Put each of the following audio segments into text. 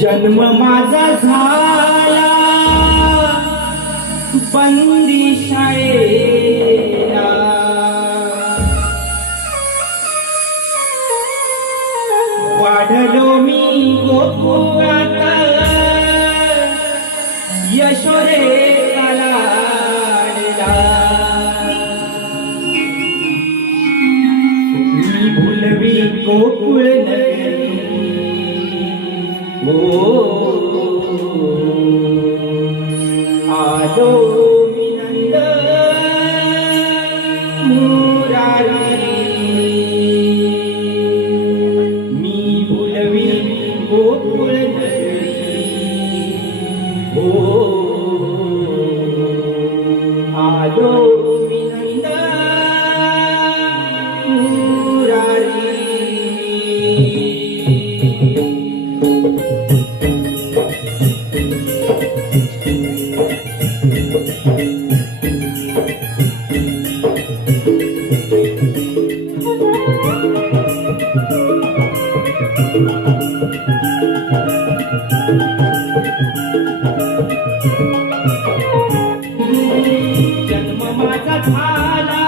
जन्म माझा झाला बंदी शाळेला, वाढलो मी गोकुळात यशोदेचा लाडला. मी भुलवी गोकुळ नगरी, आलो मी नंद मुरारी. मी भुलवी गोकुळ नगरी, आलो मी नंद मुरारी. जन्म माझा झाला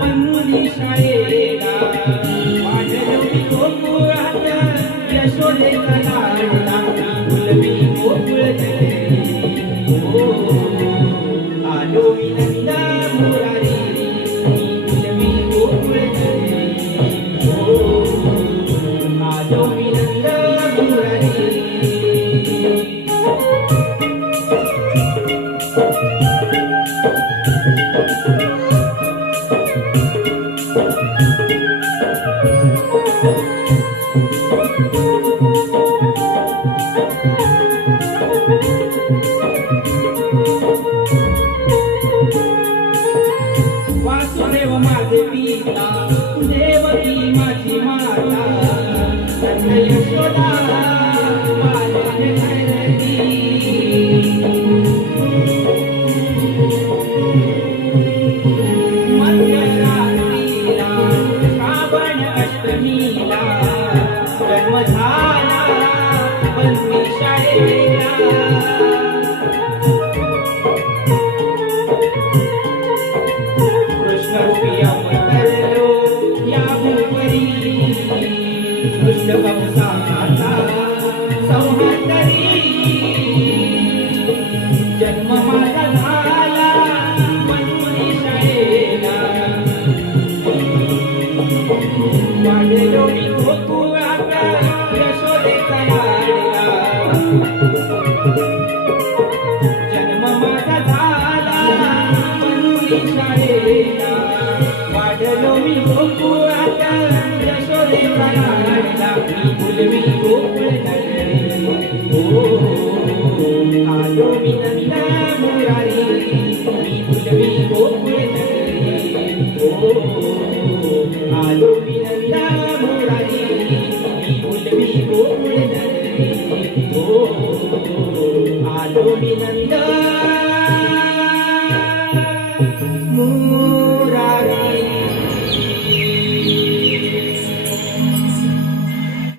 बंदी शाळेला, वाढलो मी गोकुळात यशोदेचा लाडला. भुलवी गोकुळ नगरी, आलो मी नंद मुरारी. भुलवी गोकुळ नगरी, आलो मी नंद मुरारी. वासुदेव माझे पिता, देवकी माझी माता, नंद यशोदा माझ्या घरती. मध्यरात्रीला श्रावण अष्टमीला जन्म झाला बंदी शाळेला. कृष्णरूपी अवतरलो या भूपरी, कृष्ण वंशाचा संहारकरी. जन्म माझा झाला बंदी शाळेला, वाढलो मी गोकुळात यशोदेचा लाडला. जन्म माझा झाला बंदी शाळेला, वाढलो मी गोकुळात यशोदेचा लाडला. मी भुलवी गोकुळ नगरी, आलो मी नंद मुरारी. मी भुलवी गोकुळ नगरी, आलो मी नंद मुरारी. मी भुलवी गोकुळ नगरी, आलो मी नंद